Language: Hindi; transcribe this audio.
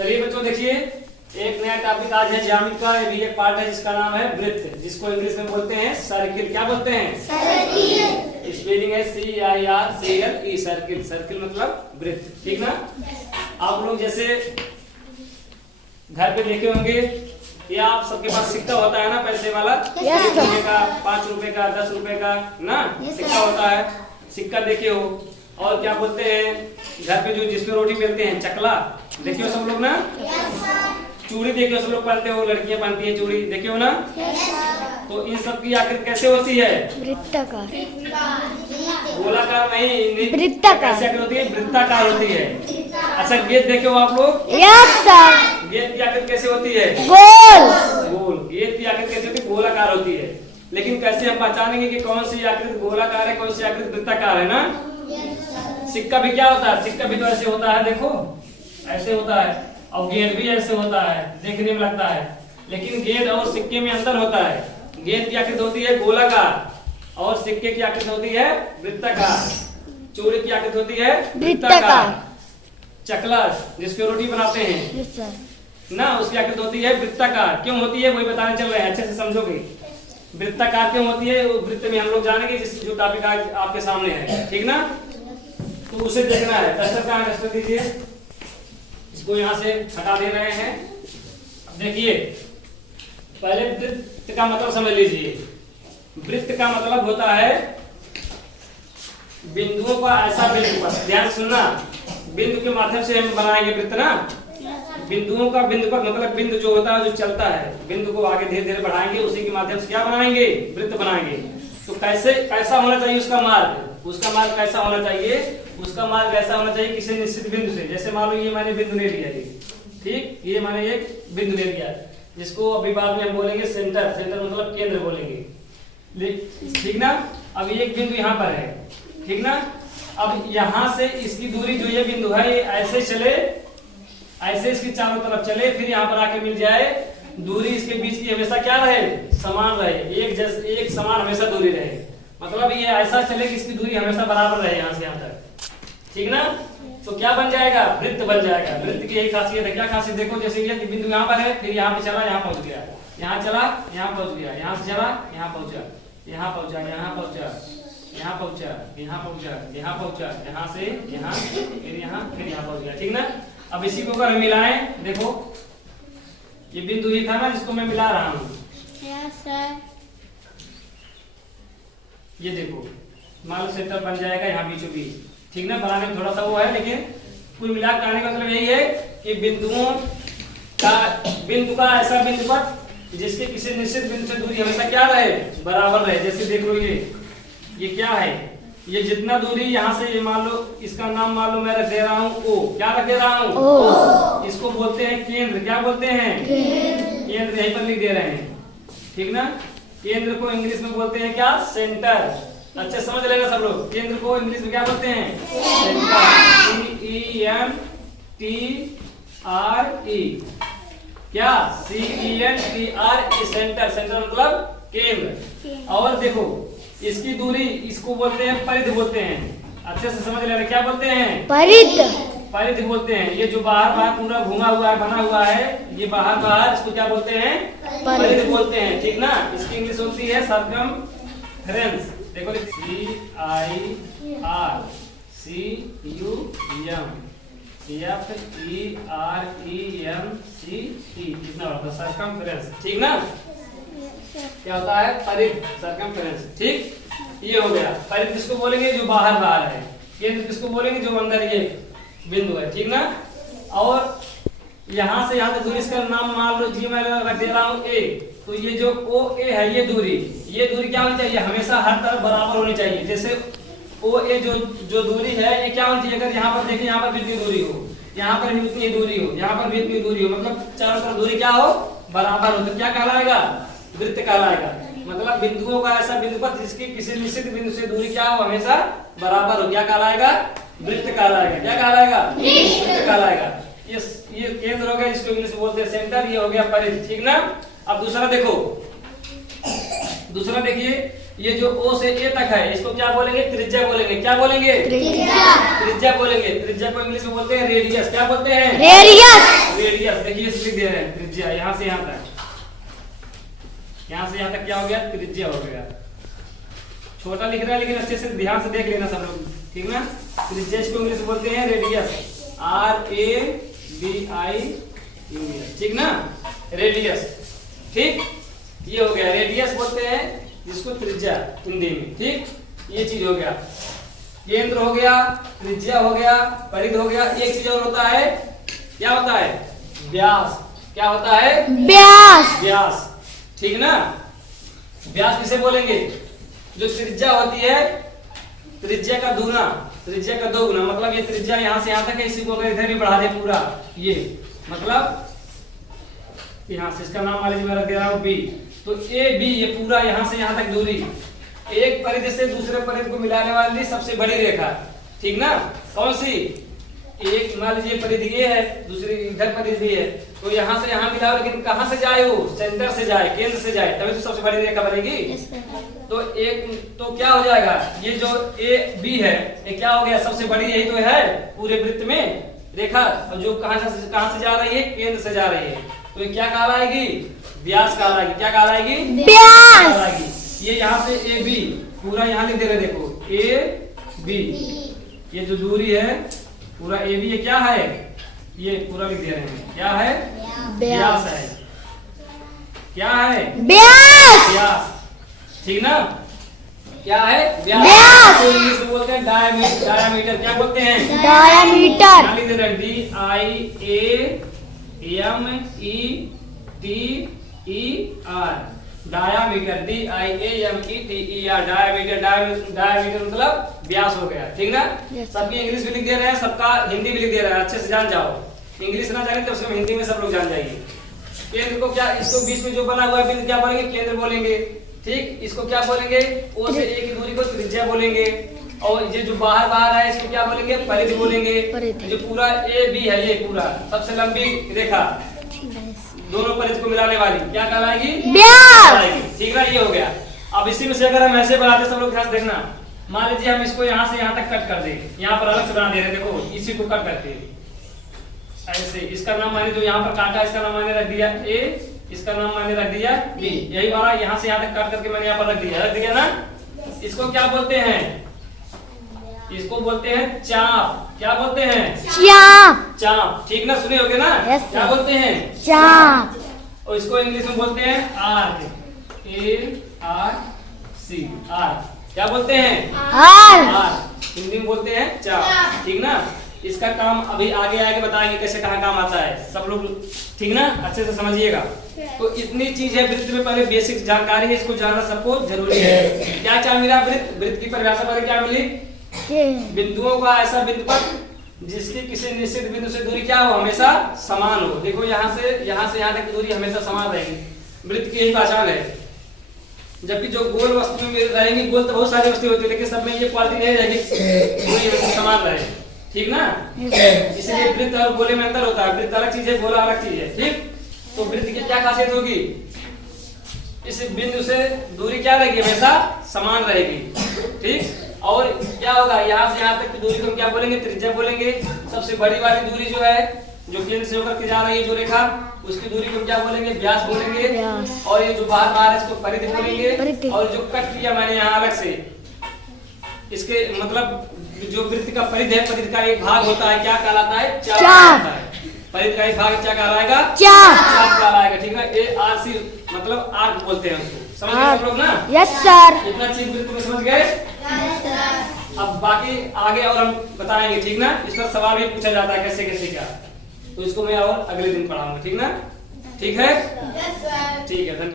चलिए बच्चों देखिए, एक नया टॉपिक आज है ज्यामिति का। ये भी एक पार्ट है जिसका नाम है वृत्त, जिसको इंग्लिश में बोलते हैं सर्किल। क्या बोलते हैं? सर्किल। स्पेलिंग है CIRCLE, सर्किल। सर्किल मतलब वृत्त, ठीक ना। आप लोग जैसे घर पे देखे होंगे, या आप सबके पास सिक्का होता है ना, पैसे वाला, 1 रुपए का, 5 रुपए का, 10 रुपए का ना सिक्का होता है। सिक्का देखे हो। और क्या बोलते हैं घर पे जो जिसमें रोटी बेलते हैं, चकला देखे हो सब लोग ना। चूड़ी देखे हो सब लोग पहनते हो, लड़कियां पहनती है चूड़ी, देखे हो ना। तो इन सब की आकृति कैसे होती है? वृत्ताकार। गोलाकार नहीं, वृत्ताकार। कैसे आकृति होती है? वृत्ताकार होती है। अच्छा गेंद देखे हो आप लोग? गेंद की आकृति कैसे होती है? गोल। गेंद की आकृति कैसे होती है? गोलाकार होती है। लेकिन कैसे हम पहचानेंगे कि कौन सी आकृति गोलाकार है, कौन सी आकृति वृत्ताकार है ना। सिक्का भी क्या होता है? सिक्का भी तो ऐसे होता है, देखो ऐसे होता है। और गेंद भी ऐसे होता है, देखने में लगता है, लेकिन गेंद और सिक्के में अंतर होता है। गेंद की आकृति होती है गोलाकार और सिक्के की आकृति होती है वृत्ताकार। चूड़ी की आकृति होती है वृत्ताकार। चकला जिसपे रोटी बनाते हैं ना, उसकी आकृति होती है वृत्ताकार। क्यों होती है वही बताने चल रहे हैं, अच्छे से समझोगे। वृत्ताकार क्यों होती है वो वृत्त में हम लोग जानेंगे, जिस जो टॉपिक आज आपके सामने है, ठीक ना। तो उसे देखना है। डस्टर कहाँ है? डस्टर दीजिए। इसको यहाँ से हटा दे रहे हैं। अब देखिए, पहले वृत्त का मतलब समझ लीजिए। वृत्त का मतलब होता है बिंदुओं का ऐसा बिंदु पर, ध्यान सुनना, बिंदु के माध्यम से हम बनाएंगे वृत्त ना। बिंदुओं का बिंदु पर मतलब बिंदु जो होता है, जो चलता है, बिंदु को आगे धीरे धीरे बढ़ाएंगे, उसी के माध्यम से क्या बनाएंगे? वृत्त बनाएंगे। तो कैसा होना चाहिए उसका मार्ग? उसका मार्ग कैसा होना चाहिए? उसका मार्ग ऐसा होना चाहिए किसी निश्चित बिंदु से। जैसे मान लो ये मैंने बिंदु ले लिया, ठीक, ये मैंने एक बिंदु ले लिया, जिसको अभी बाद में हम बोलेंगे सेंटर। सेंटर मतलब केंद्र बोलेंगे, ठीक ना। अब एक बिंदु यहाँ पर है, ठीक ना। अब यहाँ से इसकी दूरी जो ये बिंदु है, ये ऐसे चले, ऐसे इसकी चारों तरफ चले, फिर यहाँ पर आके मिल जाए। दूरी इसके बीच की हमेशा क्या रहे? समान रहे, एक समान हमेशा दूरी रहे। मतलब ये ऐसा चले कि इसकी दूरी हमेशा बराबर रहे यहाँ से यहाँ तक, ठीक ना। तो क्या बन जाएगा? वृत्त बन जाएगा। वृत्त की यही खासियत है। क्या खासियत? देखो, जैसे ये बिंदु यहाँ पर है, फिर यहाँ पे चला, यहाँ पहुंच गया, यहाँ चला, यहाँ पहुंच गया, यहाँ से चला, यहाँ पहुंचा, यहाँ पहुंचा, यहाँ पहुंचा, यहाँ पहुंचा, यहाँ पहुंचा, यहाँ पहुंचा, यहाँ से यहाँ, फिर यहाँ, फिर यहाँ पहुंच गया, ठीक ना। अब इसी को अगर मिलाएं, देखो ये बिंदु ही था ना जिसको मैं मिला रहा हूँ। ये देखो, मान लो सेंटर बन जाएगा यहाँ बीचों बीच, ठीक ना। बनाने में थोड़ा सा वो है, लेकिन कुल मिलाकर आने का मतलब यही है कि बिंदु का ऐसा बिंदु पर जिसके किसी निश्चित बिंदु से दूरी हमेशा क्या रहे? बराबर रहे। जैसे देख लो ये क्या है? ये जितना दूरी यहाँ से, ये मान लो इसका नाम मान लो मैं रख दे रहा हूँ O। क्या रख दे रहा हूँ? O। इसको बोलते हैं केंद्र। क्या बोलते हैं? केंद्र। यहीं पर लिख दे रहे हैं, ठीक ना। केंद्र को इंग्लिश में बोलते हैं क्या? सेंटर। अच्छे समझ लेना सब लोग। केंद्र को इंग्लिश में क्या बोलते हैं? सेंटर। CENTRE। क्या? CENTRE, centre. सेंटर मतलब केंद्र। और देखो इसकी दूरी, इसको बोलते हैं परिधि बोलते हैं। अच्छे से समझ लेना, क्या बोलते हैं? परिधि बोलते हैं। ये जो बाहर पूरा घुमा हुआ है, बना हुआ है, ये बाहर इसको क्या बोलते हैं? परिधि बोलते हैं, ठीक ना। इसकी इंग्लिश होती है सर्कमफ्रेंस। देखो CIRCUMFERENCE, कितना होता है? सर्कमफ्रेंस, ठीक ना। क्या होता है? परिधि, सर्कमफ्रेंस, ठीक। ये हो गया। परिधि किसको बोलेंगे? जो बाहर है। केंद्र किसको बोलेंगे? जो अंदर ये बिंदु है, ठीक ना। और यहाँ से यहाँ तक दूरी, इसका नाम मान लो जी मैं रख दे रहा हूँ A। तो ये जो OA है, ये दूरी क्या होनी चाहिए? हमेशा हर तरफ बराबर होनी चाहिए। जैसे OA जो दूरी है, ये क्या होनी चाहिए? अगर यहाँ पर देखें, यहाँ पर भी इतनी दूरी हो, यहाँ पर भी इतनी दूरी हो, यहाँ पर भी इतनी दूरी हो, मतलब चारों तरफ दूरी क्या हो? बराबर हो। तो क्या कहलाएगा? वृत्त कहलाएगा। मतलब बिंदुओं का ऐसा बिंदु पर जिसकी किसी निश्चित बिंदु से दूरी क्या हो? हमेशा बराबर हो। क्या कहलाएगा? वृत्त कहलाएगा। क्या कहलाएगा? वृत्त कहलाएगा। ये केंद्र हो गया, जिसको इंग्लिश में बोलते हैं सेंटर। ये हो गया परिधि, ठीक ना। अब दूसरा देखो, दूसरा देखिए, ये जो O से A तक है, इसको क्या बोलेंगे? त्रिज्या बोलेंगे। क्या बोलेंगे? त्रिज्या बोलेंगे। त्रिज्या को इंग्लिश में बोलते हैं रेडियस। क्या बोलते हैं? रेडियस। त्रिज्या यहाँ से यहाँ तक, यहाँ से यहाँ तक क्या हो गया, त्रिज्या हो गया। छोटा लिख रहा है लेकिन अच्छे से ध्यान से देख लेना सब लोग, ठीक ना। त्रिज्या इसको इंग्लिश बोलते हैं रेडियस, RADI, ठीक ना, रेडियस। ठीक, ये हो गया रेडियस बोलते हैं जिसको त्रिज्या हिंदी में। ठीक, ये चीज हो गया, केंद्र हो गया, त्रिज्या हो गया, परिधि हो गया। एक चीज और होता है, क्या होता है, व्यास। क्या होता है, व्यास। व्यास, ठीक ना। व्यास किसे बोलेंगे, जो त्रिज्या होती है त्रिज्या का दूना, त्रिज्या का दो गुना। मतलब ये त्रिज्या यहाँ से यहाँ तक है, इसी को अगर इधर भी बढ़ा दे पूरा, ये मतलब यहाँ से, इसका नाम मान लीजिए मैं रख दे रहा हूँ B, तो AB ये पूरा यहाँ से यहाँ तक दूरी, एक परिधि से दूसरे परिधि को मिलाने वाली सबसे बड़ी रेखा, ठीक ना। कौन सी, एक मान लीजिए परिधि ये है, दूसरी इधर परिधि भी है, तो यहाँ से यहाँ मिलाओ, लेकिन कहाँ से जाए, वो सेंटर से जाए, केंद्र से जाए, तभी तो सबसे बड़ी रेखा बनेगी। तो एक तो क्या हो जाएगा, ये जो AB है ये क्या हो गया, सबसे बड़ी यही तो है पूरे वृत्त में रेखा, और जो कहाँ से जा रही है, केंद्र से जा रही है, तो ये क्या कहलाएगी, व्यास कहलाएगी। क्या कहलाएगी, व्यास कहलाएगी। ये यहाँ से AB पूरा यहाँ लिख दे रहे, देखो AB, ये जो दूरी है पूरा AB ये क्या है, ये पूरा लिख दे रहे हैं, क्या है, व्यास है। क्या है, व्यास। व्यास, ठीक ना। क्या है, व्यास। तो इंग्लिश में बोलते हैं डायमीटर। डायमीटर क्या बोलते हैं, डायमीटर। लिख दे रहे DIAMETER, diameter, DIAMETER, diameter. Diameter मतलब व्यास हो गया, ठीक ना। सबकी इंग्लिश भी लिख दे रहे हैं, सबका हिंदी भी लिख दे रहे हैं, अच्छे से जान जाओ। इंग्लिश ना जाने तो उसमें हिंदी में सब लोग जान जाएंगे। केंद्र को क्या, इसको बीच में जो बना हुआ है बिंदु क्या बोलेंगे, केंद्र बोलेंगे। ठीक, इसको क्या बोलेंगे, O से A की दूरी को त्रिज्या बोलेंगे। और ये जो बाहर है इसको क्या बोलेंगे, परिधि बोलेंगे। जो पूरा AB है, ये पूरा सबसे लंबी रेखा, दोनों परिधि को मिलाने वाली क्या कहलाएगी, व्यास। ठीक है, ये हो गया। अब इसी में से अगर हम ऐसे बनाते, सब लोग ध्यान देखना, मान लीजिए हम इसको यहाँ से यहाँ तक कट कर दें, यहाँ पर अलग से बना दे रहे, देखो इसी को कट करते हैं ऐसे। इसका नाम मैंने जो यहाँ पर काटा, इसका नाम मैंने रख दिया A, इसका नाम मैंने रख दिया B। यही वाला यहाँ से यहाँ तक काट करके मैंने यहाँ पर रख दिया ना। इसको क्या बोलते हैं, इसको बोलते हैं चाप। क्या बोलते हैं, चाप। चाप, ठीक ना, सुने होगे ना। क्या बोलते हैं, चाप। और इसको इंग्लिश में बोलते हैं आर्क, ARC, आर्क। क्या बोलते हैं, आर्क। हिंदी में बोलते हैं चाप, ठीक ना। इसका काम अभी आगे आगे बताएंगे कैसे कहाँ काम आता है, सब लोग ठीक ना, अच्छे से समझिएगा। तो इतनी चीज है वृत्त में, पहले बेसिक जानकारी है, इसको जानना सबको जरूरी है। क्या क्या मिला, वृत्त की परिभाषा पर क्या मिली, बिंदुओं का ऐसा बिंदु पर जिसकी किसी निश्चित बिंदु से दूरी क्या हो, हमेशा समान हो। देखो यहाँ से यहाँ तक की दूरी हमेशा समान रहेगी, वृत्त की यही पहचान है। जबकि जो गोल वस्तु में रहेंगी, गोल तो बहुत सारी वस्तु होती है, लेकिन सब में ये क्वालिटी नहीं रहेगी, दूरी समान रहे, ठीक ना। इसलिए वृत्त और गोले में अंतर होता है, वृत्त अलग चीज है, गोला अलग चीज है, ठीक। तो वृत्त की क्या खासियत होगी, इस बिंदु से दूरी क्या रहेगी, हमेशा समान रहेगी, ठीक। और क्या होगा, यहाँ से यहाँ तक की दूरी को हम क्या बोलेंगे, त्रिज्या बोलेंगे। सबसे बड़ी वाली दूरी जो है, जो केंद्र से होकर के जा रही है जो रेखा, उसकी दूरी को हम क्या बोलेंगे, व्यास बोलेंगे। और ये जो बाहर है इसको परिधि बोलेंगे। और जो कट किया मैंने यहाँ अलग से, इसके मतलब जो वृत्त का परिधि है, परिधि का एक भाग होता है, क्या कहलाता है, चाप। परिधि का एक भाग क्या कहलाएगा, चाप कहलाएगा, ठीक है। ARC मतलब आर्क बोलते हैं उसको, समझ गए सब लोग ना। Yes sir. इतना चीज वृत्त में समझ गए। अब बाकी आगे और हम बताएंगे, ठीक ना। इस पर सवाल भी पूछा जाता है कैसे कैसे क्या, तो इसको मैं और अगले दिन पढ़ाऊंगा, ठीक ना। ठीक है, ठीक है, धन्यवाद।